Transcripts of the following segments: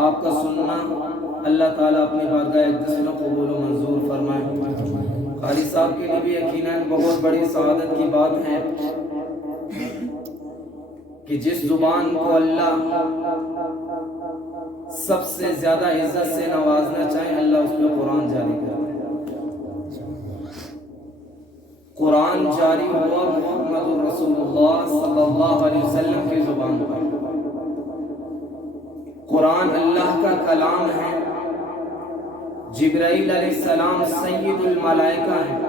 آپ کا سننا اللہ تعالیٰ اپنی بارگاہ اقدس میں قبول و منظور فرمائے۔ قاری صاحب کے لیے بھی یقیناً بہت بڑی سعادت کی بات ہے کہ جس زبان کو اللہ سب سے زیادہ عزت سے نوازنا چاہے، اللہ اس پہ قرآن جاری کرے۔ قرآن جاری ہوا محمد رسول اللہ صلی اللہ علیہ وسلم کی زبان پر۔ قرآن اللہ کا کلام ہے، جبرائیل علیہ السلام سید الملائکہ ہیں،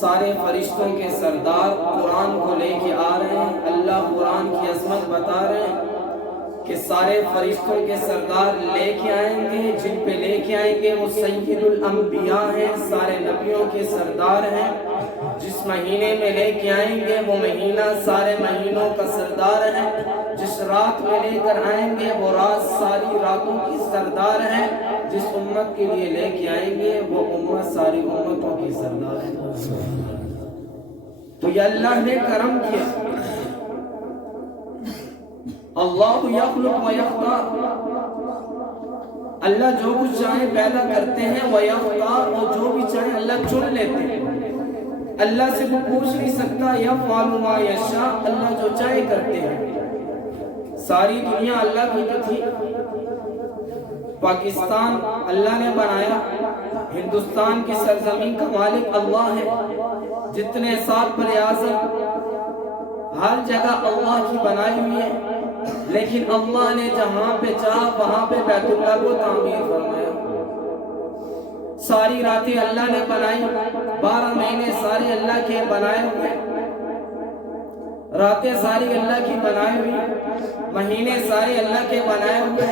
سارے فرشتوں کے سردار قرآن کو لے کے آ رہے ہیں۔ اللہ قرآن کی عظمت بتا رہے ہیں کہ سارے فرشتوں کے سردار لے کے آئیں گے، جن پہ لے کے آئیں گے وہ سید الانبیاء ہیں، سارے نبیوں کے سردار ہیں۔ جس مہینے میں لے کے آئیں گے وہ مہینہ سارے مہینوں کا سردار ہے۔ جس رات میں لے کر آئیں گے وہ رات ساری راتوں کی سردار ہے۔ جس امت کے لیے لے کے آئیں گے وہ امت ساری امتوں کی سردار ہے۔ تو یہ اللہ نے کرم کیا۔ اللہ یخلق و یختار، اللہ جو کچھ چاہے پیدا کرتے ہیں، و یختار، اور جو بھی چاہے اللہ چن لیتے ہیں۔ اللہ سے وہ پوچھ نہیں سکتا، یفعل ما یشاء، اللہ جو چاہے کرتے ہیں۔ ساری دنیا اللہ کی تو تھی، پاکستان اللہ نے بنایا، ہندوستان کی سرزمین کا مالک اللہ ہے، جتنے سات بر اعظم ہر جگہ اللہ کی بنائی ہوئی ہے، لیکن اللہ نے جہاں پہ چاہا وہاں پہ بیت اللہ کو تعمیر فرمایا۔ ساری راتیں اللہ نے بنائی، 12 مہینے سارے اللہ کے بنائے ہوئے، راتیں ساری اللہ کی بنائی ہوئی، مہینے سارے اللہ کے بنائے ہوئے،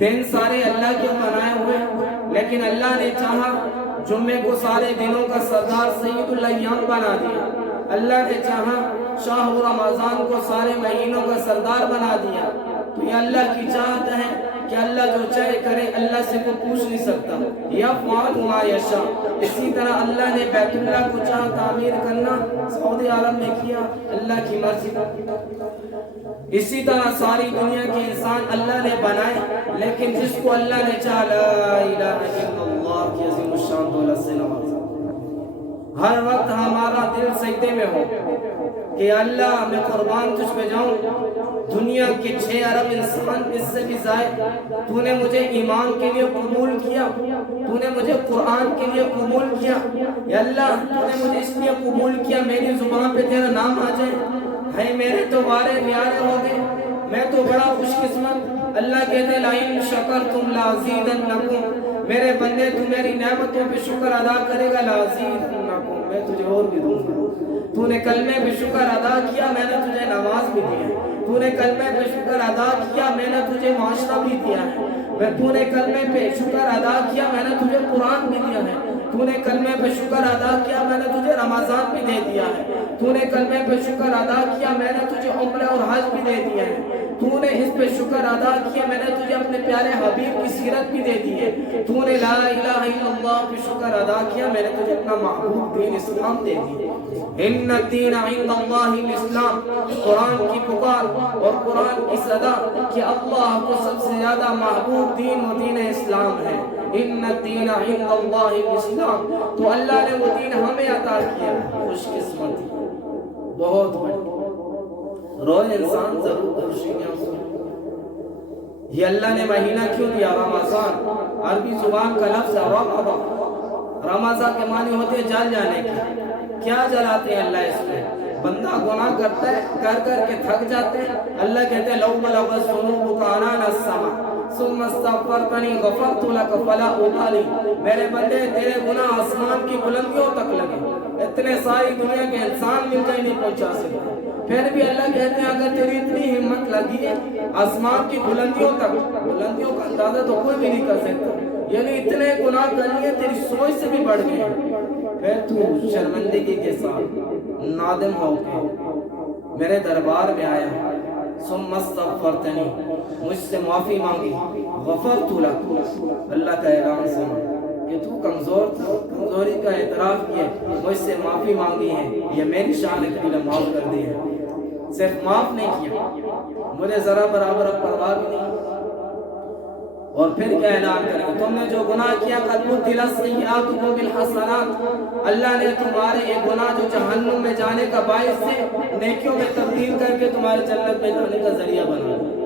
دن سارے اللہ کے بنائے ہوئے، لیکن اللہ نے چاہا جمعے کو سارے دنوں کا سردار سید الایام بنا دیا۔ اللہ نے چاہا شاہ رمضان کو سارے مہینوں کا سردار بنا دیا۔ تو یہ اللہ کی چاہت ہے کہ اللہ جو چاہے کرے، اللہ سے کوئی پوچھ نہیں سکتا۔ یفعل ما یشاء۔ اسی طرح اللہ نے بیت اللہ کو چاہا تعمیر کرنا، سعودی عرب میں کیا، اللہ کی مرضی۔ اسی طرح ساری دنیا کے انسان اللہ نے بنائے، لیکن جس کو اللہ نے چاہا لا الہ الا اللہ کی عظیم الشان دولت سے نوازا۔ ہر وقت ہمارا دل سجدے میں ہو کہ اللہ میں قربان تجھ پہ جاؤں، دنیا کے 6 ارب انسان اس سے بھی زائد، تو نے مجھے ایمان کے لیے قبول کیا، تو نے مجھے قرآن کے لیے قبول کیا۔ یا اللہ تو نے مجھے اس لیے قبول کیا میری زبان پہ تیرا نام آ جائے، ہے میرے تو وارے نیارے ہو گئے، میں تو بڑا خوش قسمت۔ اللہ کہتے لئن شکرتم لازیدنکم، میرے بندے تو میری نعمتوں پہ شکر ادا کرے گا، لازیدنکم، میں تجھے اور بھی دوں گا۔ تو نے کلمے پہ شکر ادا کیا، میں نے تجھے نماز بھی دی ہے۔ تو نے کلمے پہ شکر ادا کیا، میں نے تجھے معاشرہ بھی دیا ہے۔ تو نے کلمے پہ شکر ادا کیا، میں نے تجھے قرآن بھی دیا ہے۔ تو نے کلمے پہ شکر ادا کیا، میں نے تجھے رمضان بھی دے دیا ہے۔ تو نے کلمے پہ شکر ادا کیا، میں نے تجھے عمرہ اور حج بھی دے دیا ہے۔ تو نے اس پہ شکر ادا کیا، میں نے تجھے اپنے پیارے حبیب کی سیرت بھی دے دی ہے۔ تو نے لا الہ الا اللہ پہ شکر ادا کیا، میں نے تجھے اپنا محبوب دین اسلام دے دی۔ ان الدین عند اللہ الاسلام، قرآن کی پکار اور قرآن کی صدا کہ اللہ کو سب سے زیادہ محبوب دین و دین اسلام ہے۔ ان الدین عند اللہ الاسلام، تو اللہ نے وہ دین ہمیں عطا کیا، خوش قسمت بہت بڑی۔ روئے انسان ضرور خوشی میں اس میں۔ یہ اللہ نے مہینہ کیوں دیا؟ رمضان عربی زبان کا لفظ ہے رمضان کے معنی ہوتے ہیں جل جانے کے۔ کیا جلاتے ہیں اللہ اس میں؟ بندہ گناہ کرتا ہے، کر کر کے تھک جاتے ہیں، اللہ کہتے ہیں لو بلغت ذنوبک عنان السماء ثم استغفرتنی غفرت لک فلا ابالی، میرے بندے تیرے گناہ آسمان کی بلندیوں تک لگے، اتنے ساری دنیا کے انسان مل کے نہیں پہنچا سکتے، پھر بھی اللہ کہتے ہیں اگر تیری اتنی ہمت لگی ہے آسمان کی بلندیوں تک، بلندیوں کا اندازہ تو کوئی بھی نہیں کر سکتا، یعنی اتنے گناہ کر لیے تیری سوچ سے بھی بڑھ گئے، پھر تو شرمندگی کے ساتھ نادم ہو کے میرے دربار میں آیا، ثم استغفرتنی، مجھ سے معافی مانگی، غفرت لک، اللہ کا اعلان سنا کہ تو کمزور تھا، کمزوری کا اعتراف کیا، مجھ سے معافی مانگی ہے، یہ میری شان ہے کہ معاف کر دی ہے۔ صرف معاف نہیں کیا، مجھے ذرا برابر اب پرواہ بھی نہیں۔ اور پھر کیا اعلان کریں گے؟ تم نے جو گناہ کیا قد بدلت السیئات بالحسنات، اللہ نے تمہارے یہ گناہ جو جہنم میں جانے کا باعث تھے نیکیوں میں تبدیل کر کے تمہارے جنت میں جانے کا ذریعہ بنا دیا۔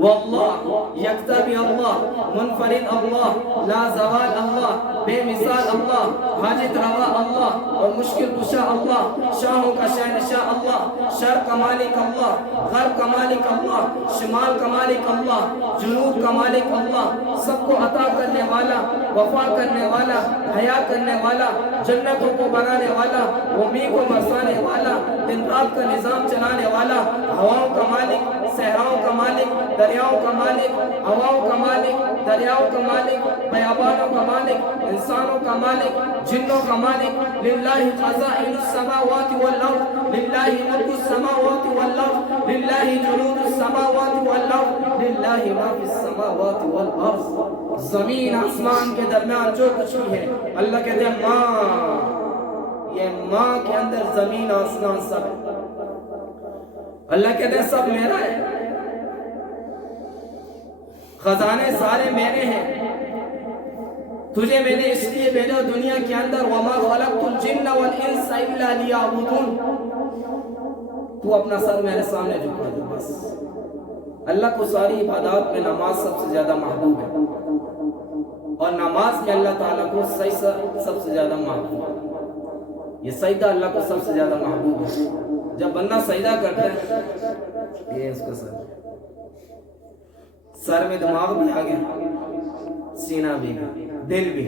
واللہ یکتبی اللہ، منفرد اللہ، لا زوال اللہ، بے مثال اللہ، حاجت روا اللہ اور مشکل کشا اللہ، شاہوں کا شہنشاہ اللہ، شرق کا مالک اللہ، غرب کا مالک اللہ، شمال کا مالک اللہ، جنوب کا مالک اللہ، سب کو عطا کرنے والا، وفا کرنے والا، حیا کرنے والا، جنتوں کو بنانے والا، ومی کو برسانے والا، دن رات کا نظام چلانے والا، ہواؤں کا مالک، صحراؤں کا مالک، دریاؤں کا مالک، ہواؤں کا مالک، دریاؤں کا مالک، بیابانوں کا مالک، انسانوں کا مالک، جنوں کا مالک، للہ خزائن السماوات والارض، للہ ملک السماوات والارض، للہ جنود السماوات والارض، للہ ما فی السماوات والارض۔ زمین آسمان کے درمیان جو کچھ بھی ہے اللہ کہتے ہیں ماں، یہ ماں کے اندر زمین آسمان سب ہے، اللہ کہتے ہیں سب میرا ہے، خزانے سارے میرے ہیں، تجھے میں نے اس لیے بھیجا دنیا کے اندر وما خلقت الجن والانس الا لیعبدون، تو اپنا سر میرے سامنے جھکا دے بس۔ اللہ کو ساری عبادات میں نماز سب سے زیادہ محبوب ہے، اور نماز میں اللہ تعالیٰ کو سب سے زیادہ محبوب ہے، یہ سجدہ اللہ کو سب سے زیادہ محبوب ہے۔ جب بندہ سجدہ کرتا ہے یہ اس کا سر میں دماغ بھی آ گیا، سینہ بھی، دل بھی،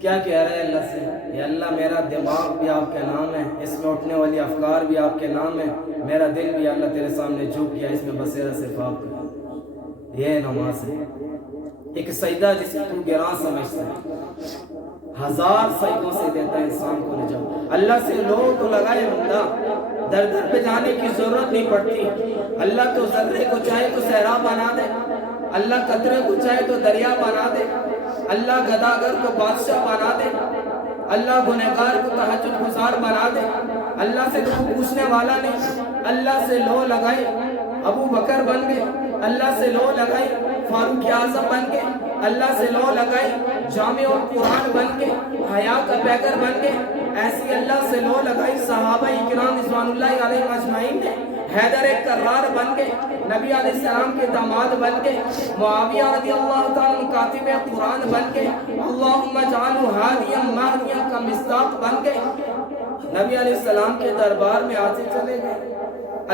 کیا کہہ رہا ہے اللہ سے؟ یا اللہ میرا دماغ بھی آپ کے نام ہے، اس میں اٹھنے والی افکار بھی آپ کے نام ہے، میرا دل بھی اللہ تیرے سامنے جھک گیا، اس میں بصیرہ صرف آپ کا۔ یہ نماز ہے، ایک سجدہ جس کو تو گراں سمجھتا ہے، ہزار سجدوں سے دیتا ہے انسان کو نجات۔ اللہ سے لو تو لگائے بندہ، در در پہ جانے کی ضرورت نہیں پڑتی، اللہ تو ذرے کو چاہے تو صحرا بنا دے، اللہ قطرے کو چاہے تو دریا بنا دے، اللہ گداگر کو بادشاہ بنا دے، اللہ گنہگار کو تہجد گزار بنا دے، اللہ سے تو پوچھنے والا نہیں، اللہ سے لو لگائی ابو بکر بن گئے، اللہ سے لو لگائی فاروق اعظم بن گئے، اللہ سے لو لگائی جامع القرآن بن کے، حیا کا پیکر بن کے، ایسی اللہ سے لو لگائی صحابہ اکرام رضوان اللہ علیہ اجمعین نے، حیدر کرار بن کے، نبی علیہ السلام کے داماد بن کے، معاویہ رضی اللہ تعالیٰ کاتب قرآن بن کے، اللہم اجعلہ ہادیا مہدیا کا مصداق بن کے، نبی علیہ السلام کے دربار میں آتے چلے گئے،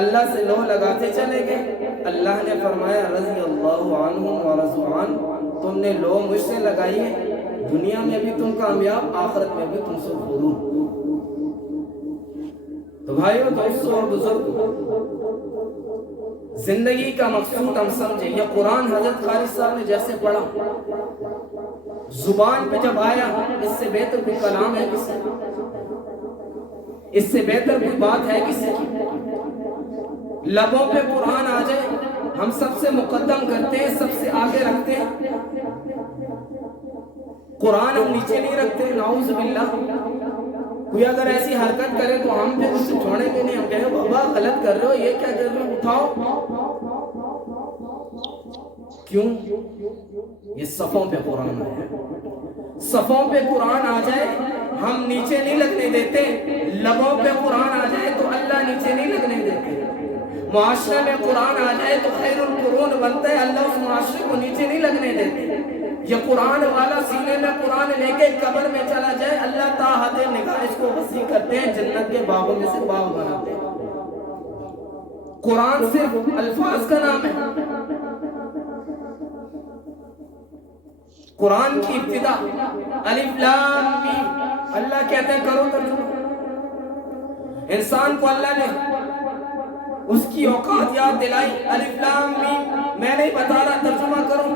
اللہ سے لو لگاتے چلے گئے۔ اللہ نے فرمایا رضی اللہ عنہم ورضوا عنہ، تم نے لو مجھ سے لگائی ہے، دنیا میں بھی تم کامیاب، آخرت میں بھی تم سرفروش۔ تو بھائیو دوستو اور بزرگو، زندگی کا مقصود ہم سمجھے، یہ قرآن حضرت قاری صاحب نے جیسے پڑھا، زبان پہ جب آیا، اس سے بہتر کوئی کلام ہے کسی، اس سے بہتر کوئی بات ہے کسی کی؟ لبوں پہ قرآن آ جائے، ہم سب سے مقدم کرتے ہیں، سب سے آگے رکھتے ہیں، قرآن ہم نیچے نہیں رکھتے، نعوذ باللہ۔ کوئی اگر ایسی حرکت کرے تو ہم پھر اسے چھوڑیں گے نہیں، ہم کہیں بابا غلط کر رہے ہو، یہ کیا کر رہے ہو، اٹھاؤ۔ کیوں؟ یہ صفوں پہ قرآن ہے، صفوں پہ قرآن آ جائے ہم نیچے نہیں لگنے دیتے، لبوں پہ قرآن آ جائے تو اللہ نیچے نہیں لگنے دیتے، معاشرے میں قرآن آ جائے تو خیر القرون بنتا ہے، اللہ اس معاشرے کو نیچے نہیں لگنے دیتے۔ یہ قرآن والا سینے میں قرآن لے کے قبر میں چلا جائے، اللہ تا حد نگاہ اس کو وسیع کرتے ہیں، جنت کے باغوں میں سے باغ بناتے ہیں۔ قرآن صرف الفاظ کا نام ہے، قرآن کی ابتدا الف لام میم، اللہ کہتے ہیں کرو ترجمہ۔ انسان کو اللہ نے اس کی اوقات یاد دلائی، الف لام میم، میں نہیں بتا رہا ترجمہ کرو،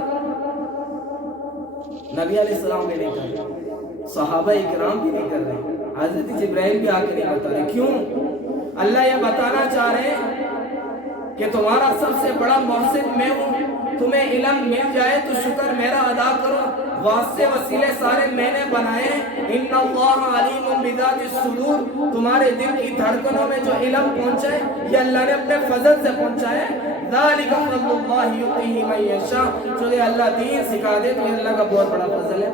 نبی علیہ السلام بھی نہیں کر رہے، صحابہ اکرام بھی نہیں کر رہے، حضرت جبرائیل بھی آ کے نہیں بتا رہے۔ کیوں؟ اللہ یہ بتانا چاہ رہے ہیں کہ تمہارا سب سے بڑا محسن میں ہوں، تمہیں علم مل جائے تو شکر میرا ادا کرو، واسطے وسیلے سارے میں نے بنائے ہیں۔ ان اللہ علیم بذات الصدور، تمہارے دل کی دھڑکنوں میں جو علم پہنچا ہے یہ اللہ نے اپنے فضل سے پہنچا ہے۔ ذالک فضل اللہ یؤتیہ من یشاء، جو یہ اللہ دین سکھا دے تو یہ اللہ کا بہت بڑا فضل ہے۔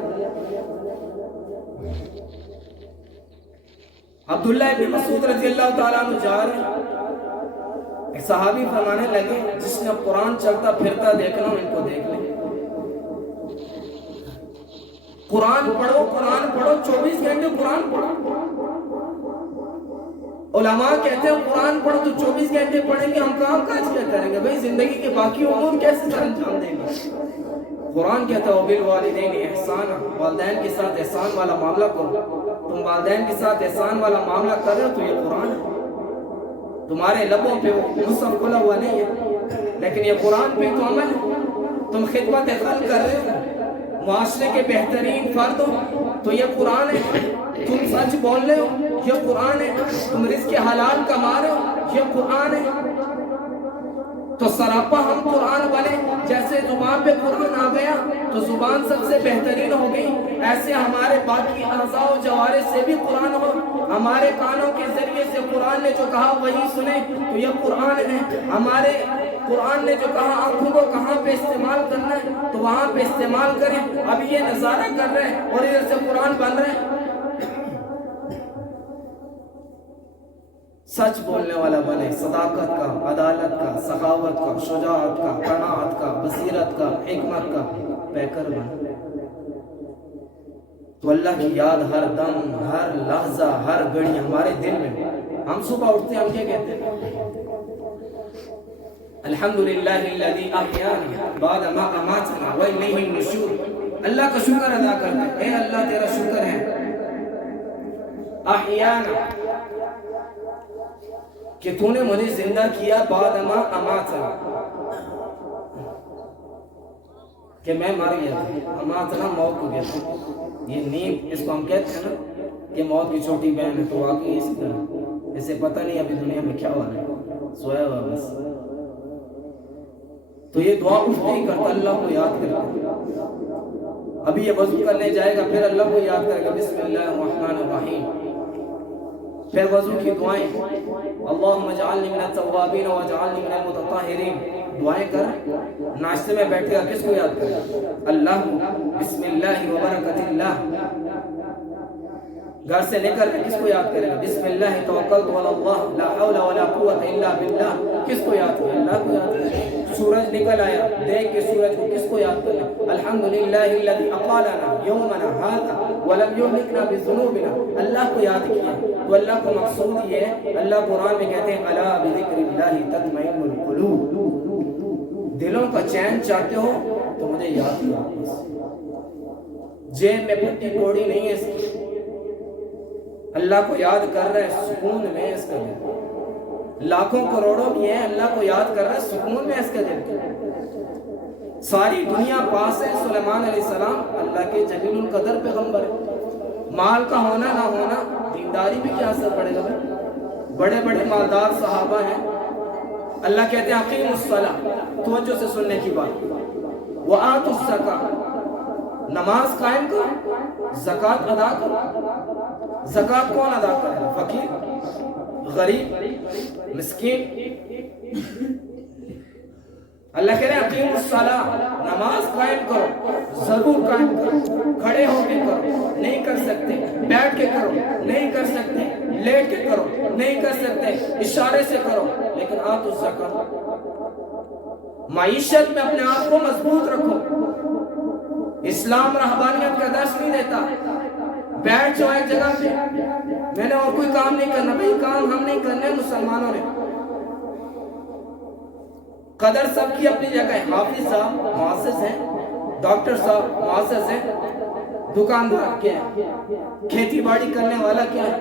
عبداللہ ابن مسعود رضی اللہ تعالیٰ عنہ جا رہے ہیں، ایک صحابی فرمانے لگے جس نے قرآن چلتا پھرتا دیکھنا ان کو دیکھ لیں۔ قرآن پڑھو 24 گھنٹے قرآن پڑھو۔ علماء کہتے ہیں قرآن پڑھو تو 24 گھنٹے پڑھیں گے، ہم کام کاج کیا کریں گے بھائی؟ زندگی کے باقی امور کیسے سر انجام دیں گے؟ قرآن کہتا ہے وبالوالدین احسانا، والدین کے ساتھ احسان والا معاملہ کرو۔ تم والدین کے ساتھ احسان والا معاملہ کر رہے ہو تو یہ قرآن ہے۔ تمہارے لبوں پہ وہ مصحف کھلا ہوا نہیں ہے لیکن یہ قرآن پہ تو عمل ہے۔ تم خدمت خلق کر رہے ہو، معاشرے کے بہترین فرد ہو تو یہ قرآن ہے۔ تم سچ بول رہے ہو یہ قرآن ہے۔ تم رزق حلال کما رہے ہو یہ قرآن ہے۔ تو سراپا ہم قرآن بنے، جیسے زبان پہ قرآن آ گیا تو زبان سب سے بہترین ہو گئی، ایسے ہمارے باقی اعضاء و جوارح سے بھی قرآن ہو۔ ہمارے کانوں کے ذریعے سے قرآن نے جو کہا وہی سنیں تو یہ قرآن ہے۔ ہمارے قرآن نے جو کہا آنکھوں کو کہاں پہ استعمال کرنا ہے تو وہاں پہ استعمال کریں۔ اب یہ نظارہ کر رہے ہیں اور ادھر سے قرآن بن رہے ہیں۔ سچ بولنے والا بنے، صداقت کا، عدالت کا، سخاوت کا، شجاعت کا، قناعت کا، بصیرت کا، حکمت کا پیکر بنے۔ تو اللہ کی یاد ہر دم، ہر لحظہ، ہر گھڑی ہمارے دل میں۔ ہم صبح اٹھتے ہیں ہم کیا کہتے ہیں؟ الحمدللہ الذی احیانا بعد ما اماتنا والیہ النشور۔ اللہ کا شکر ادا کرتے ہیں، اے اللہ تیرا شکر ہے احیانا کہ تو نے مجھے زندہ کیا، بعد ما اماتنا کہ میں مر گیا تھا، اماتنا موت ہو گیا تھا۔ یہ نیند اس کو ہم کہتے ہیں نا کہ موت کی چھوٹی بہن ہے، تو واقعی اسی طرح اسے پتہ نہیں ابھی دنیا میں کیا ہوا ہے، سویا ہوا بس۔ تو یہ دعا اٹھتے ہی کرتا اللہ کو یاد کرتا۔ ابھی یہ وضو کرنے جائے گا پھر اللہ کو یاد کرے گا بسم اللہ الرحمن الرحیم۔ پھر وضو کی دعائیں اللہم اجعلنی من التوابین واجعلنی من المتطہرین، دعائیں کر۔ ناشتے میں بیٹھے گا کس کو یاد کرے گا؟ اللہ، بسم اللہ وبرکۃ اللہ۔ گھر سے نکل کے کس کو یاد کرے گا؟ بسم اللہ توکلت علی اللہ لا حول ولا قوت الا باللہ، کس کو یاد کرے؟ اللہ کو یاد کرے۔ سورج نکل آیا، دیکھ کے سورج کو کس کو یاد کرے؟ الحمدللہ الذی اقالنا یومنا ھذا ولم یہلکنا بذنوبنا، اللہ کو یاد کیا۔ تو اللہ کو مقصود یہ ہے، اللہ قرآن میں کہتے ہیں الا بذکر اللہ تطمئن القلوب، دلوں کا چین چاہتے ہو تو مجھے یاد کرو۔ جیب میں پٹی کوڑی نہیں ہے اس کی، اللہ کو یاد کر رہے سکون میں اس کا دل۔ لاکھوں کروڑوں بھی ہیں، اللہ کو یاد کر رہا ہے سکون میں اس کا دل۔ ساری دنیا پاس ہے، سلیمان علیہ السلام اللہ کے جلیل القدر پیغمبر ہے۔ مال کا ہونا نہ ہونا دینداری بھی کیا اثر پڑے گا؟ بڑے بڑے مالدار صحابہ ہیں، اللہ کہتے ہیں اقیم الصلاۃ، توجہ سے سننے کی بات، وآتوا الزکاۃ، نماز قائم کرو، زکوٰۃ ادا کرو۔ زکوٰۃ کون ادا کرے؟ فقیر، غریب، مسکین۔ اللہ کہہ رہے ہیں اقیم الصلاۃ، نماز قائم کرو، ضرور قائم کرو، کھڑے ہو کے کرو، نہیں کر سکتے بیٹھ کے کرو، نہیں کر سکتے لیٹ کے کرو، نہیں کر سکتے اشارے سے کرو، لیکن آتوا الزکاۃ۔ معیشت میں اپنے آپ کو مضبوط رکھو۔ اسلام رہبانیت کا درس نہیں دیتا بیٹھ جاؤ ایک جگہ پہ، میں نے اور کوئی کام نہیں کرنا۔ بھائی کام ہم نہیں کرنے، مسلمانوں نے۔ قدر سب کی اپنی جگہ ہے، حافظ صاحب معزز ہیں، ڈاکٹر صاحب معزز ہیں، دکاندار کیا ہے، کھیتی باڑی کرنے والا کیا ہے،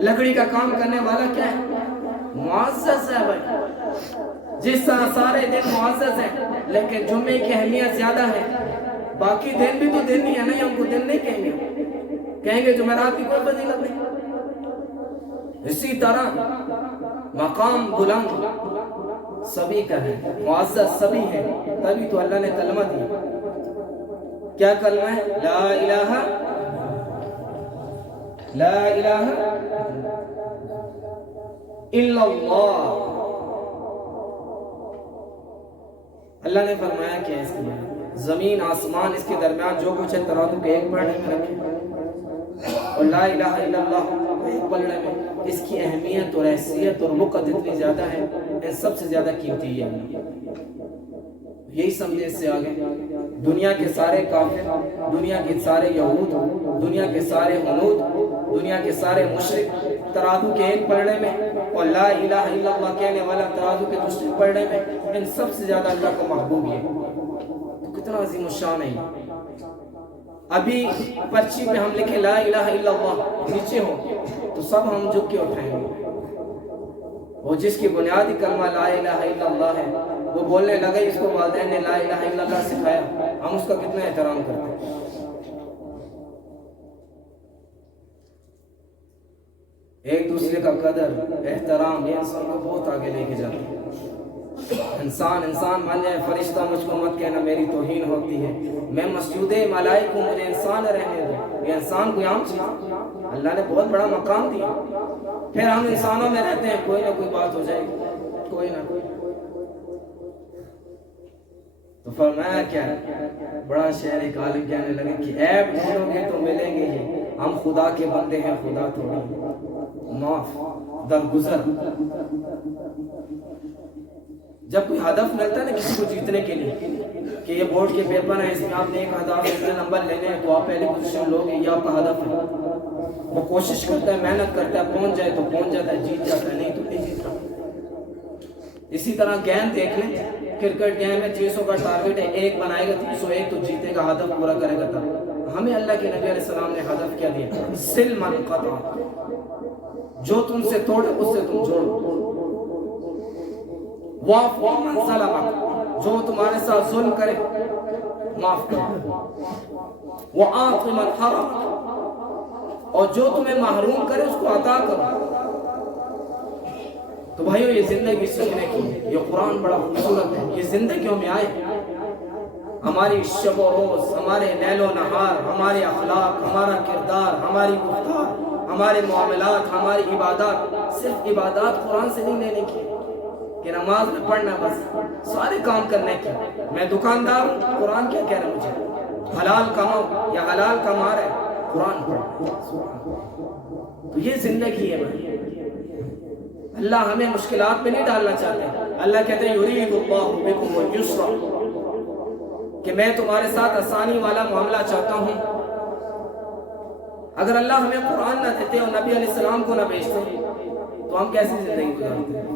لکڑی کا کام کرنے والا کیا ہے، معزز ہے بھائی۔ جس طرح سارے دن معزز ہیں لیکن جمعے کی اہمیت زیادہ ہے، باقی دن بھی تو دن نہیں ہے نا، ہم کو دن نہیں کہیں گے، کہیں گے جمعرات کی کوئی فضیلت نہیں۔ اسی طرح مقام بلند سبھی کا ہے، معزز سبھی ہے، تبھی تو اللہ نے کلمہ دیا کیا کلمہ ہے؟ لا الہ الا اللہ. اللہ نے فرمایا کیا اس کے بعد؟ زمین آسمان اس کے درمیان جو کچھ ہے ترازو کے ایک پلڑے میں رکھے، اور لا الہ الا اللہ ایک پلڑے میں. اس کی اہمیت اور حیثیت اور وقت اتنی زیادہ ہے، ان سب سے زیادہ قیمتی ہے. یہی سمجھے اس سے آگے دنیا کے سارے کافر، دنیا کے سارے یہود، دنیا کے سارے ہنود، دنیا کے سارے مشرک ترازو کے ایک پلڑے میں، اور لا الہ الا اللہ کہنے والا ترازو کے دوسرے پلڑے میں، ان سب سے زیادہ اللہ کو محبوب ہے. تو کتنا عظیم الشان ہے. ابھی پرچی پہ ہم لکھے لا الہ الا اللہ نیچے ہو تو سب ہم جھک کے اٹھائیں گے. وہ جس کی بنیادی کلمہ لا الہ الا اللہ ہے وہ بولنے لگے، اس کو والدین نے لا الہ الا اللہ سکھایا، ہم اس کا کتنا احترام کرتے ہیں. ایک دوسرے کا قدر احترام یہ انسان کو بہت آگے لے کے جاتا ہے. انسان مان جائے، فرشتہ مجھ کو مت کہنا میری توہین ہوتی ہے، میں مسجود ملائک ہوں، مجھے انسان رہنے دو. یہ انسان کوئی عام چیز، اللہ نے بہت بڑا مقام دیا. پھر ہم انسانوں میں رہتے ہیں، کوئی نہ کوئی بات ہو جائے گی، کوئی نہ کوئی. تو فرمایا کیا ہے؟ بڑا شعر ایک عالم کہنے لگے کہ عیب ڈھونڈو گے تو ملیں گے ہی، ہم خدا کے بندے ہیں، خدا تو نہیں. معاف درگزر. جب کوئی ہدف ملتا ہے نا کسی کو جیتنے کے لیے کہ یہ بورڈ کے پیپر ہیں، اس میں آپ نے 1000 اتنے نمبر لینے ہیں تو آپ پہلی پوزیشن لوگے، یہ آپ کا ہدف ہے. وہ کوشش کرتا ہے، محنت کرتا ہے، پہنچ جائے تو پہنچ جاتا ہے، جیت جاتا ہے، نہیں تو نہیں جیتا. اسی طرح گیند دیکھ لیں، کرکٹ گیم میں 300 کا ٹارگٹ ہے، ایک بنائے گا 301 تو جیتے گا، ہدف پورا کرے گا. تب ہمیں اللہ کے نبی علیہ السلام نے ہدف کیا دیا؟ سل من قطع، جو تم سے توڑے اس سے تم جوڑو. واعف من ظلمک، جو تمہارے ساتھ ظلم کرے معاف کرو. وآت من حرمک، اور جو تمہیں محروم کرے اس کو عطا کرو. تو بھائیو یہ زندگی سیکھنے کی، یہ قرآن بڑا خوبصورت ہے. یہ زندگیوں میں آئے، ہماری شب و روز، ہمارے لیل و نہار، ہمارے اخلاق، ہمارا کردار، ہماری گفتار، ہمارے معاملات، ہماری عبادات، صرف عبادات قرآن سے نہیں لینے کی کہ نماز میں پڑھنا، بس سارے کام کرنے کی. میں دکاندار ہوں، قرآن کیا کہہ رہا ہے مجھے؟ حلال کماؤ یا حلال کما رہے، قرآن پڑھ. تو یہ زندگی ہے بھائی. اللہ ہمیں مشکلات میں نہیں ڈالنا چاہتے. اللہ کہتے ہیں یرید اللہ بکم الیسر، کہ میں تمہارے ساتھ آسانی والا معاملہ چاہتا ہوں. اگر اللہ ہمیں قرآن نہ دیتے اور نبی علیہ السلام کو نہ بھیجتے تو ہم کیسی زندگی گزارتے؟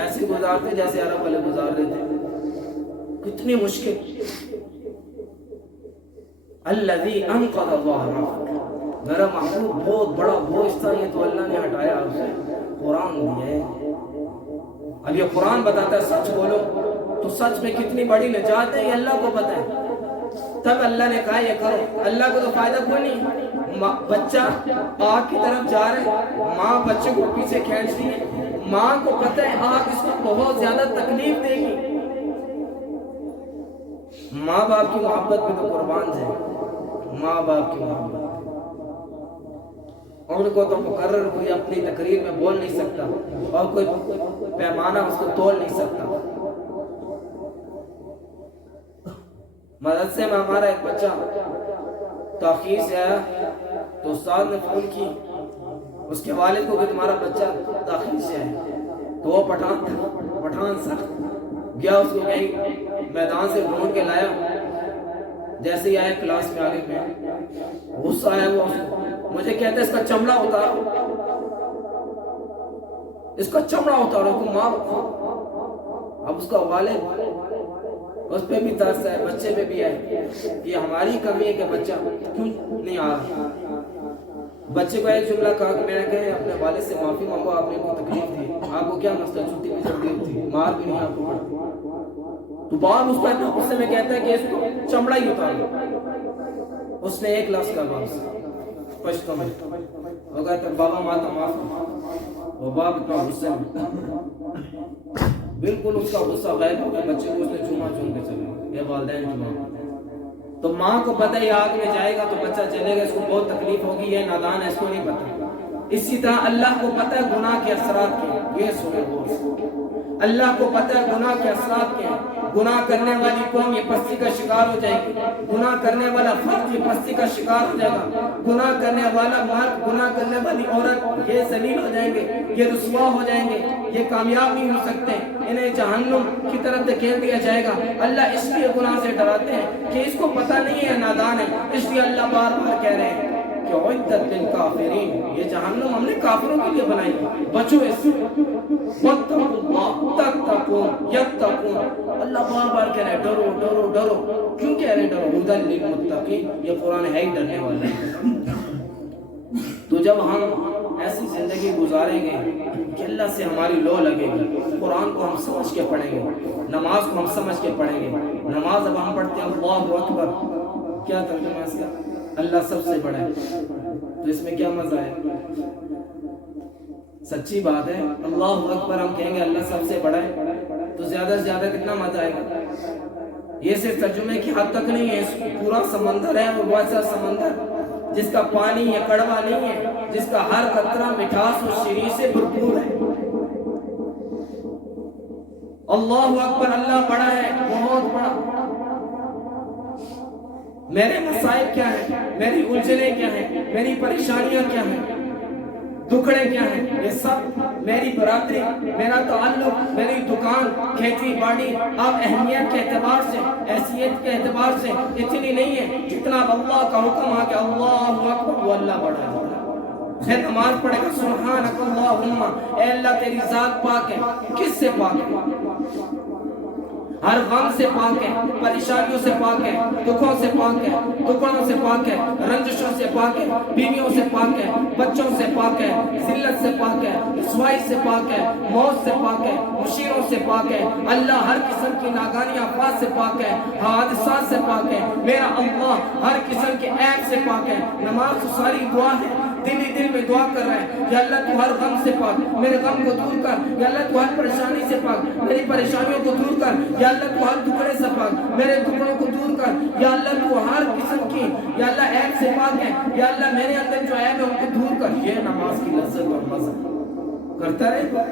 ایسی گزارتے جیسے عرب والے گزار رہے تھے. کتنی مشکل. الذی انقض ظہرک، میرا محبوب بہت بڑا بوجھ تھا، یہ تو اللہ نے ہٹایا آپ سے، قرآن دیا ہے. اب یہ قرآن بتاتا ہے سچ بولو، تو سچ میں کتنی بڑی نجات ہے یہ اللہ کو پتہ ہے. تب اللہ نے کہا یہ کرو. اللہ کو تو فائدہ کوئی نہیں. بچہ آگ کی طرف جا رہا ہے، ماں بچے کو پیچھے کھینچ رہی ہے. ماں کو پتہ ہے آگ اس کو بہت زیادہ تکلیف دے گی. ماں باپ کی محبت پہ تو قربان جائے. ماں باپ کی محبت ان کو تو مقرر کوئی اپنی تقریر میں بول نہیں سکتا، اور کوئی پیمانہ اس کو تول نہیں سکتا. مدرسے میں ہمارا ایک بچہ تاخیر سے آیا تو استاد نے فون کی اس کے والد کو کہ تمہارا بچہ تاخیر سے آیا. تو وہ پٹھان سخت گیا، اس کو کہیں میدان سے ڈھونڈ کے لایا. جیسے ہی آیا کلاس میں آگے میں غصہ آیا، وہ مجھے کہتے اس کا چمڑا اتارو، اس کا چمڑا اتارو کو ماں. اب اس کا والد اس پہ بھی ترس ہے، بچے پہ بھی ہے. یہ ہماری کمی ہے کہ بچہ کیوں نہیں آ رہا. بچے کو ایک جملہ کہا کہ میں نے کہا اپنے والد سے معافی مانگو، آپ نے کو تکلیف دی، آپ کو کیا مسئلہ، چھٹی بھی جلدی تھی، مار بھی نہیں آپ کو پڑتی. تو باپ اس کو اتنا غصے میں کہتا ہے کہ اس کو چمڑا ہی اتارو. اس نے ایک لفظ کا باپ سے پشتو میں وہ کہتا ہے بابا ماتا معاف. وہ باپ اتنا غصے میں بالکل اس کا غصہ غائب ہو گیا. بچے کو اس نے چوما چوم کے چلے. یہ والدین کی بات. تو ماں کو پتہ ہے آگ میں جائے گا تو بچہ چلے گا، اس کو بہت تکلیف ہوگی، یہ نادان ہے، اس کو نہیں پتہ۔ اسی طرح اللہ کو پتہ ہے گناہ کے اثرات کیا ہیں، یہ سنیں غور سے، اللہ کو پتہ ہے گناہ کے اثرات کیا ہیں۔ گناہ کرنے والی قوم یہ پستی کا شکار ہو جائے گی، گناہ کرنے والا فرد یہ پستی کا شکار ہو جائے گا، گناہ کرنے والا مرد، گناہ کرنے والی عورت یہ ذلیل ہو جائیں گے، یہ رسوا ہو جائیں گے، یہ کامیاب نہیں ہو سکتے، انہیں جہنم کی طرف دھکیل دیا جائے گا۔ اللہ اس لیے گناہ سے ڈراتے ہیں کہ اس کو پتہ نہیں ہے، نادان ہے، اس لیے اللہ بار بار کہہ رہے ہیں کہ اعدت للکافرین، یہ جہنم ہم نے کافروں کے لیے بنائی، بچو اس سے، واتقوا اللہ تتقون یتقون، اللہ بار بار کہہ رہے ہیں ڈرو ڈرو ڈرو، کیوں کہہ رہے ہیں ڈرو؟ ہدی للمتقین، یہ قرآن ہے ہی ڈرنے والا۔ تو جب ہم ایسی زندگی گزاریں گے کہ اللہ سے ہماری لو لگے گی، قرآن کو ہم سمجھ کے پڑھیں گے، نماز کو ہم سمجھ کے پڑھیں گے، نماز اب ہم پڑھتے ہیں اللہ اکبر، کیا ترجمہ ہے اس کا؟ اللہ سب سے بڑا ہے، تو اس میں کیا مزہ ہے؟ سچی بات ہے، اللہ اکبر ہم کہیں گے اللہ سب سے بڑا ہے تو زیادہ سے زیادہ کتنا مزہ آئے گا؟ یہ صرف ترجمے کی حد تک نہیں ہے، پورا سمندر ہے، وہ ویسا سمندر جس کا پانی یہ کڑوا نہیں ہے، جس کا ہر قطرہ مٹھاس اور شیریں سے بھرپور ہے۔ اللہ اکبر، اللہ بڑا ہے، بہت بڑا۔ میرے مسائل کیا ہیں، میری الجھنیں کیا ہیں، میری پریشانیاں کیا ہیں، دکھڑے کیا ہیں، یہ سب میری برادری، میرا تعلق، میری دکان، کھیتی باڑی اب اہمیت کے اعتبار سے، حیثیت کے اعتبار سے اتنی نہیں ہے جتنا اللہ کا حکم آ کہ اللہ اکبر، وہ اللہ بڑا ہے۔ پھر نماز پڑھے گا سبحانک اللہم، اے اللہ تیری ذات پاک ہے، کس سے پاک ہے؟ ہر غم سے پاک ہے، پریشانیوں سے پاک ہے، دکھوں سے پاک ہے، ٹکڑوں سے پاک ہے، رنجشوں سے پاک ہے، بیویوں سے پاک ہے، بچوں سے پاک ہے، ذلت سے پاک ہے، رسوائی سے پاک ہے، موت سے پاک ہے، مشیروں سے پاک ہے۔ اللہ ہر قسم کی ناگانی آفات سے پاک ہے، حادثات سے پاک ہے۔ میرا اللہ ہر قسم کے عیب سے پاک ہے۔ نماز تو ساری دعا ہے، دل ہی دل میں دعا کر رہے ہیں یا اللہ تو ہر غم سے پاک، میرے غم کو دور کر، یا اللہ تو ہر پریشانی سے پاک، میری پریشانیوں کو دور کر، یا اللہ تو ہر ٹکڑے سے پاک، میرے ٹکڑوں کو دور کر، یا اللہ تو ہر قسم کی یا اللہ عیب سے پاک ہے، یا اللہ میرے اندر جو عیب ہے ان کو دور کر۔ یہ نماز کی لذت اور مزہ کرتا رہے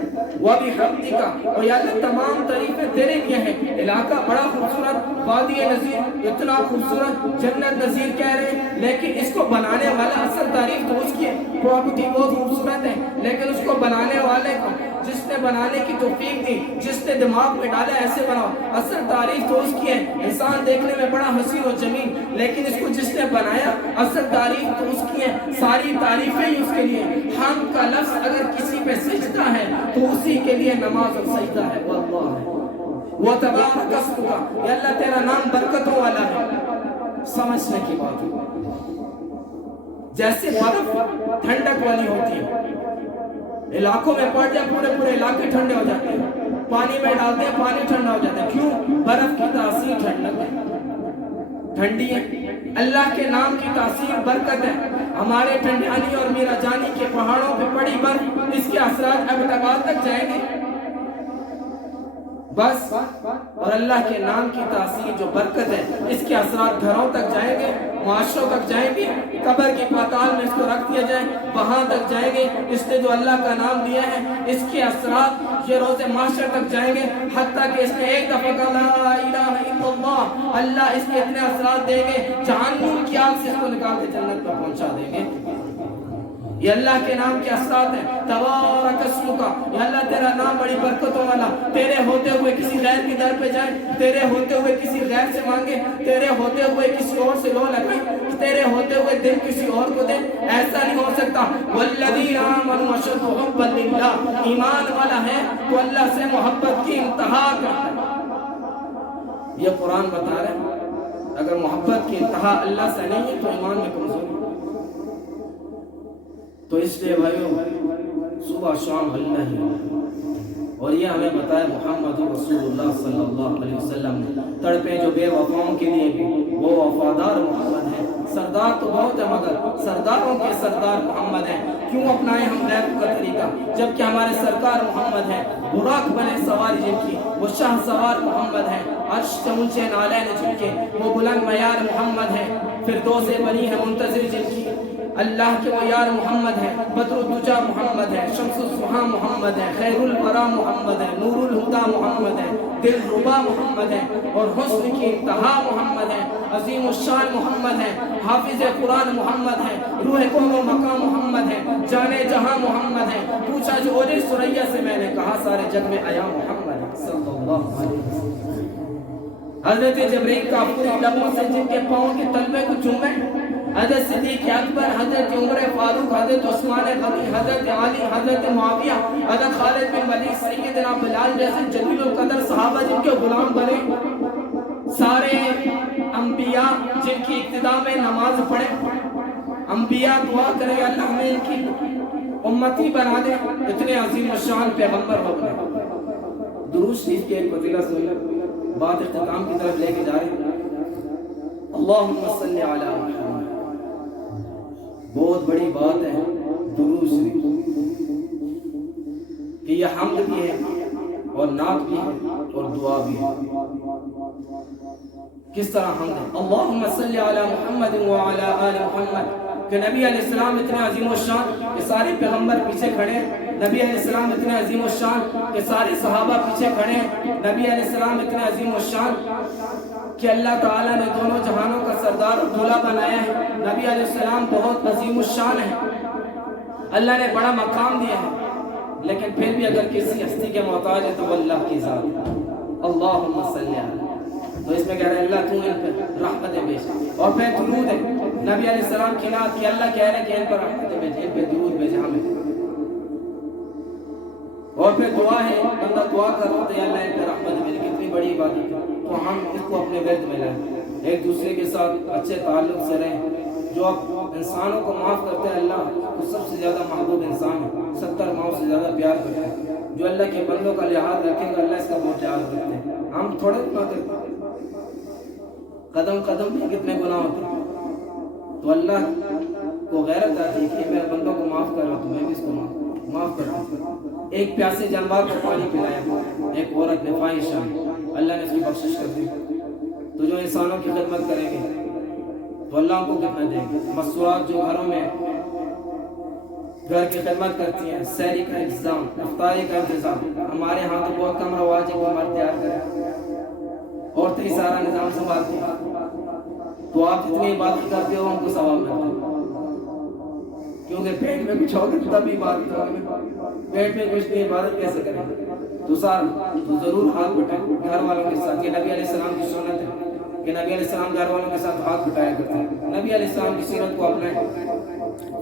وہ بھی حمدی کا، اور یا اللہ تمام تعریفیں تیرے لیے ہیں۔ علاقہ بڑا خوبصورت، وادی نظیر اتنا خوبصورت، جنت نظیر کہہ رہے ہیں، لیکن اس کو بنانے والا اصل تعریف تو اس کی ہے۔ پراپرٹی بہت خوبصورت ہے لیکن اس کو بنانے والے کو، جس نے بنانے کی توفیق دی، جس نے دماغ میں ڈالا ایسے بناؤ، اصل تعریف تو اس کی ہے۔ انسان دیکھنے میں بڑا حسین و جمیل، لیکن اس کو جس نے بنایا اصل تعریف تو اس کی ہے، ساری تعریفیں ہی اس کے لیے۔ حمد کا لفظ اگر کسی پہ سجدہ ہے تو اسی کے لیے نماز اور سجدہ ہے۔ واللہ ہے وہ تبارک اسمک، یا اللہ تیرا نام برکتوں والا ہے۔ سمجھنے کی بات ہے، جیسے برف ٹھنڈک والی ہوتی ہے، علاقوں میں پڑ جائے پورے پورے علاقے ٹھنڈے ہو جاتے ہیں، پانی میں ڈالتے ہیں پانی ٹھنڈا ہو جاتا ہے، کیوں؟ برف کی تاثیر ٹھنڈک ہے، ٹھنڈی ہے۔ اللہ کے نام کی تاثیر برکت ہے۔ ہمارے ٹھنڈیانی اور میرا جانی کے پہاڑوں پہ پڑی برف، اس کے اثرات ابد تک جائیں گے بس، اور اللہ کے نام کی تاثیر جو برکت ہے اس کے اثرات گھروں تک جائیں گے، معاشروں تک جائیں گے، قبر کی پاتال میں اس کو رکھ دیا جائے وہاں تک جائیں گے۔ اس نے جو اللہ کا نام دیا ہے اس کے اثرات یہ روز محشر تک جائیں گے، حتیٰ کہ اس نے ایک دفعہ کہا لا الہ الا اللہ، اللہ اس کے اتنے اثرات دیں گے جہنم کی آگ سے اس کو نکال کے جنت پر پہنچا دیں گے۔ یہ اللہ کے نام کے اثرات ہیں۔ تبارک اسمک، یا اللہ تیرا نام بڑی برکتوں والا، تیرے ہوتے ہوئے کسی غیر کی در پہ جائیں، تیرے ہوتے ہوئے کسی غیر سے مانگے، تیرے ہوتے ہوئے کسی اور سے لو لگائیں، تیرے ہوتے ہوئے دل کسی اور کو دے، ایسا نہیں ہو سکتا۔ والذین آمنوا اشد حبا للہ، ایمان والا ہے تو اللہ سے محبت کی انتہا کرتا ہے۔ یہ قرآن بتا رہے ہیں اگر محبت کی انتہا اللہ سے نہیں ہے تو ایمان میں کمزوری۔ تو اس لیے بھائیو صبح شام اللہ ہی، اور یہ ہمیں بتایا محمد رسول اللہ صلی اللہ علیہ وسلم نے۔ تڑپے جو بے وفاؤں کے لیے بھی، وہ وفادار محمد ہے۔ سردار تو بہت ہے مگر سرداروں کے سردار محمد ہیں۔ کیوں اپنائیں ہم غیر کا طریقہ، جبکہ ہمارے سرکار محمد ہیں، براق بنے سواری جن کی، وہ شاہ سوار محمد ہیں، عرش سے اونچے نالین جن کے، وہ بلند معیار محمد ہیں، فردوس بنی ہے منتظر جن کی، اللہ کے وہ یار محمد ہیں، بدر الدجا محمد ہے، شمس الضحیٰ محمد ہے، خیر الورا محمد ہے، نور الہدا محمد ہے، دل ربا محمد ہے، اور حسن کی انتہا محمد ہے، عظیم الشان محمد ہے، حافظ قرآن محمد ہے، روح کون و مقام محمد ہے، جانے جہاں محمد ہے، پوچھا جو اوجی سریا سے میں نے کہا سارے جگ میں آیا محمد ہے صلی اللہ علیہ وسلم۔ حضرت جبرائیل کا پوری لبوں سے جن کے پاؤں کے تلوے کو چومے، حضرت صدیق اکبر، حضرت عمر فاروق، حضرت عثمان غنی، حضرت علی، حضرت معاویہ، حضرت خالد بن ولید، سیدنا بلال جیسے جلیل القدر صحابہ جن کے غلام بنے، سارے انبیاء جن کی ابتدا میں نماز پڑھے، انبیاء دعا کرے اللہ ہمیں ان کی امتی بنا دے، اتنے عظیم الشان پیغمبر ہو گئے۔ درود شریف کی ایک فضیلت سنیں، بات اختتام کی طرف لے کے جا رہے ہیں۔ اللہم صلی علی محمد، بہت بڑی بات ہے درود شریف کہ یہ حمد بھی ہے اور نعت بھی ہے اور دعا بھی ہے۔ کس طرح حمد ہے؟ اللہم صلی علی محمد وعلی آل محمد، کہ نبی علیہ السلام اتنے عظیم الشان کہ سارے پیغمبر پیچھے کھڑے ہیں، نبی علیہ السلام اتنے عظیم الشان کہ سارے صحابہ پیچھے کھڑے ہیں، نبی علیہ السلام اتنے عظیم الشان کہ اللہ تعالیٰ نے دونوں جہانوں کا سردار اور دولہ بنایا ہے، نبی علیہ السلام بہت عظیم الشان ہے، اللہ نے بڑا مقام دیا ہے، لیکن پھر بھی اگر کسی ہستی کے محتاج ہے تو وہ اللہ کی ذات ہے۔ اللہم صلی علی، تو اس میں کہہ رہے ہیں اللہ تو ان پر رحمتیں بھیج، اور پھر درود ہے، نبی علیہ السلام کی نعت کی اللہ کہہ رہے ہیں کہ ان پر رحمتیں بھیج، ان پہ درود بھیج ہمیں، اور پھر دعا ہے، بندہ دعا کر رہا ہے اللہ ان پہ رحمتیں بھیج، کتنی بڑی عبادت ہے۔ تو ہم اس کو اپنے ورد میں لائیں، ایک دوسرے کے ساتھ اچھے تعلق سے رہیں، جو اب انسانوں کو معاف کرتے ہیں اللہ تو سب سے زیادہ محبوب انسان ہے، 70 ماؤں سے زیادہ پیار کرتے ہیں، جو اللہ کے بندوں کا لحاظ رکھے گا اللہ اس کا بہت لحاظ رکھتے ہیں، ہم تھوڑے گناہ کرتے ہیں، قدم قدم بھی کتنے گناہ ہوتے ہیں، تو اللہ کو غیرت آتی ہے کہ میں بندوں کو معاف کر رہا ہوں تو میں بھی اس کو معاف کر رہا ہوں۔ ایک پیاسے جانور کو پانی پلایا، ایک عورت نے فاحشہ، اللہ نے اس کی بخشش کر دی، تو جو انسانوں کی خدمت کریں گے تو اللہ کو کتنا دیں گے۔ مستورات جو گھروں میں گھر کی خدمت کرتی ہیں، سحری کا انتظام، افطاری کا انتظام، ہمارے ہاں تو بہت کم رواج ہے کہ مرد تیار کریں، عورتیں ہی سارا نظام سنبھالتی ہیں، تو آپ جتنی عبادت کرتے ہو ان کو ثواب ملتا ہے، کیونکہ پیٹ میں کچھ ہوگا تب عبادت ہوگی، پیٹ میں کچھ نہیں عبادت کیسے کریں؟ تو ضرور ہاتھ بٹائیں گھر والوں کے ساتھ، یہ نبی علیہ السلام کی سنت ہے کہ نبی علیہ السلام گھر والوں کے ساتھ ہاتھ بٹایا کرتے ہیں، نبی علیہ السلام کی سیرت کو اپنائیں۔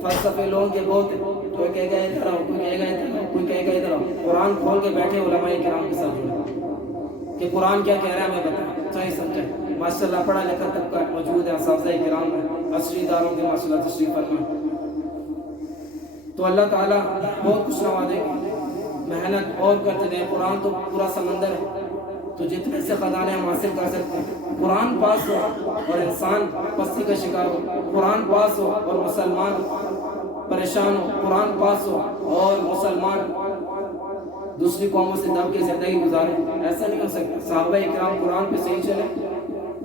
فلسفے لوگوں کے بہت ہیں، کوئی کہے گا ادھر آؤ، کوئی کہے گا ادھر آؤ، کوئی کہے گا ادھر آؤ، قرآن کھول کے بیٹھے علماء کرام کے ساتھ جڑیں کہ قرآن کیا کہہ رہا ہے ہمیں بتائیں، صحیح سمجھیں، ماشاءاللہ پڑھا لکھا طبقہ موجود ہے، اساتذہ کرام ہیں، عصری داروں کے ماشاءاللہ تشریف فرما، تو اللہ تعالیٰ بہت کچھ نوا دے گا، محنت اور کرتے دیں، قرآن تو پورا سمندر ہے، تو جتنے سے خزانے ہم حاصل کر سکتے ہیں، قرآن پاس ہو اور انسان پستی کا شکار ہو، قرآن پاس ہو اور مسلمان پریشان ہو، قرآن پاس ہو اور مسلمان دوسری قوموں سے دب کے زندگی گزارے، ایسا نہیں ہو سکتا۔ صحابہ اکرام قرآن پہ صحیح چلے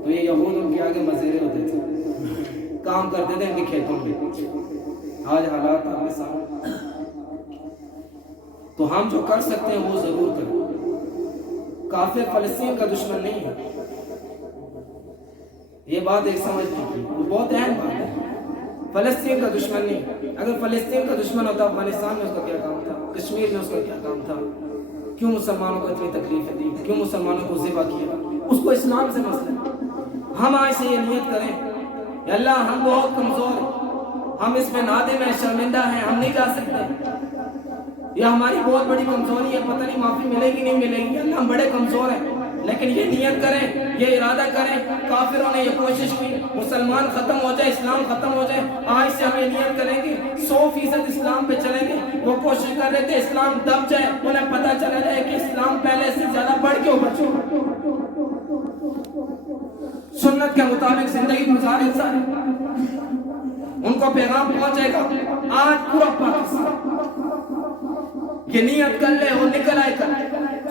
تو یہ یہود ان کے آگے مزیرے ہوتے تھے، کام کرتے تھے ان کے کھیتوں میں، آج حالات آپ کے سامنے، تو ہم جو کر سکتے ہیں وہ ضرور کریں۔ کافر فلسطین کا دشمن نہیں ہے، یہ بات ایک سمجھنے کی، وہ بہت اہم بات ہے، فلسطین کا دشمن نہیں، اگر فلسطین کا دشمن ہوتا افغانستان میں اس کا کیا کام تھا، کشمیر میں اس کا کیا کام تھا، کیوں مسلمانوں کو اتنی تکلیفیں دی، کیوں مسلمانوں کو ذبح کیا، اس کو اسلام سے مسئلہ ہے۔ ہم آج سے یہ نیت کریں کہ اللہ ہم بہت کمزور ہیں، ہم اس میں نادم ہیں، شرمندہ ہیں، ہم نہیں جا سکتے، یہ ہماری بہت بڑی کمزوری ہے، پتہ نہیں معافی ملے گی نہیں ملے گی، اللہ ہم بڑے کمزور ہیں، لیکن یہ نیت کریں، یہ ارادہ کریں۔ کافروں نے یہ کوشش کی مسلمان ختم ہو جائے، اسلام ختم ہو جائے، آج سے ہم یہ نیت کریں گے 100% اسلام پہ چلیں گے۔ وہ کوشش کر رہے تھے اسلام دب جائے، انہیں پتہ چلا جائے کہ اسلام پہلے سے زیادہ بڑھ کے اوپر چھوڑ، سنت کے مطابق زندگی گزارے، ان کو پیغام پہنچے گا. آج پورا پاکستان یہ نیت کر لے اور نکل آئے کر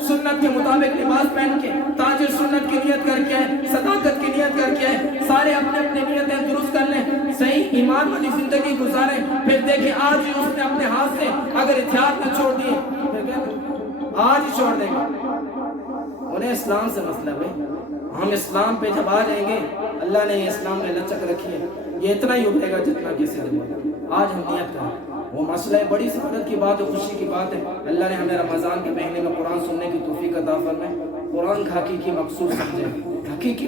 سنت کے مطابق لباس پہن کے تاج سنت کی نیت کر کے صداقت کی نیت کر کے سارے اپنے اپنے نیتیں درست کر لیں, صحیح ایمان والی زندگی گزاریں. پھر دیکھیں آج ہی اس نے اپنے ہاتھ سے اگر ہتھیار نہ چھوڑ دیے آج ہی چھوڑ دیں گے. انہیں اسلام سے مسئلہ ہے. ہم اسلام پہ جب آ جائیں گے, اللہ نے یہ اسلام میں لچک رکھی ہے, یہ اتنا ہی ابھرے گا جتنا کسی دن. آج ہم نیت کریں, وہ مسئلہ ہے, بڑی سعادت کی بات ہے, خوشی کی بات ہے. اللہ نے ہمیں رمضان کے مہینے میں قرآن سننے کی توفیق عطا فرمائے. قرآن کا حقیقی مقصود سمجھے, حقیقی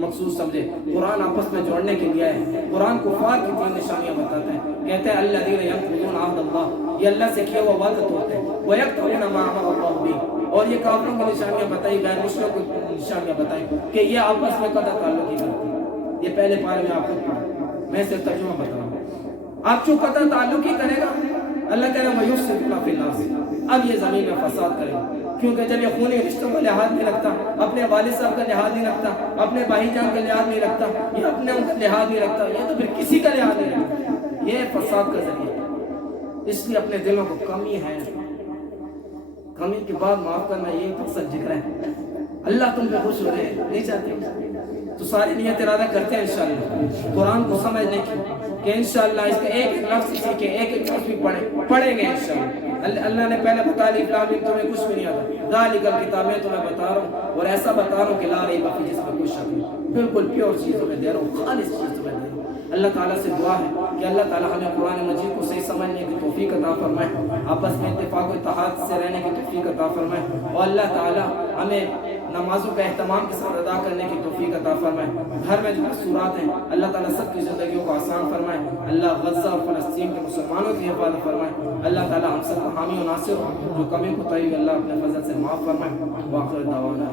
مقصود سمجھے. قرآن آپس میں جوڑنے کے لیے ہے. قرآن کفار کی 3 نشانیاں بتاتا ہے. کہتے ہیں الذین ینقضون عہد اللہ, یہ اللہ سے کیا ہوا وعدہ توڑتے ہیں. ویقطعون ما امر اللہ بہ, اور یہ کافروں کی نشانیاں بتائی, غیر مسلموں کی نشانیاں بتائی کہ یہ آپس میں قطع تعلق ہی کرتے ہیں. یہ پہلے پارے میں آپ کو پڑھا, میں صرف ترجمہ بتا رہا ہوں. آپ جو قطع تعلق ہی کرے گا, اللہ کہہ رہا ہے وَيُفْسِدُ فِي الْأَرْضِ, اب یہ زمین میں فساد کرے گا. کیونکہ جب یہ خونی رشتوں کا لحاظ نہیں رکھتا, اپنے والد صاحب کا لحاظ نہیں رکھتا, اپنے بھائی جان کا لحاظ نہیں رکھتا, یہ اپنے ان کا لحاظ نہیں رکھتا, یہ تو پھر کسی کا لحاظ نہیں رکھتا. یہ فساد کا ذریعہ ہے. اس لیے اپنے دلوں کو کمی ہے, کمی کے بعد معاف کرنا, یہ مقصد ذکر ہے. اللہ تم پہ خوش ہو رہے ہیں, نہیں چاہتے تو ساری نیت ارادہ کرتے ہیں انشاءاللہ قرآن کو سمجھنے کی, کہ انشاءاللہ اس کا ایک ایک لفظ سیکھیں, ایک ایک لفظ بھی پڑھیں گے انشاءاللہ. اللہ نے پہلے بتا لی تمہیں کچھ بھی نہیں آتا, ذالک الکتاب, میں تمہیں بتا رہا ہوں اور ایسا بتا رہا ہوں کہ لا ریب فیہ, جس میں کوئی شک نہیں, بالکل پیور چیز تمہیں دے رہا ہوں, خالص چیز تمہیں دے رہا ہوں. اللہ تعالیٰ سے دعا ہے کہ اللہ تعالیٰ ہمیں قرآن مجید کو صحیح سمجھنے کی توفیق عطا فرمائے, آپس میں اتفاق و اتحاد سے رہنے کی توفیق عطا فرمائے, اور اللہ تعالیٰ ہمیں نمازوں کا اہتمام کے ساتھ ادا کرنے کی توفیق عطا فرمائے. گھر میں جو مقصورات ہیں اللہ تعالیٰ سب کی زندگیوں کو آسان فرمائے. اللہ غزہ اور فلسطین کے مسلمانوں کی حفاظت فرمائے. اللہ تعالیٰ ہم سب کو حامی و ناصر, جو کمی کوتاہی اللہ اپنے فضل سے معاف فرمائے. واخر دعوانا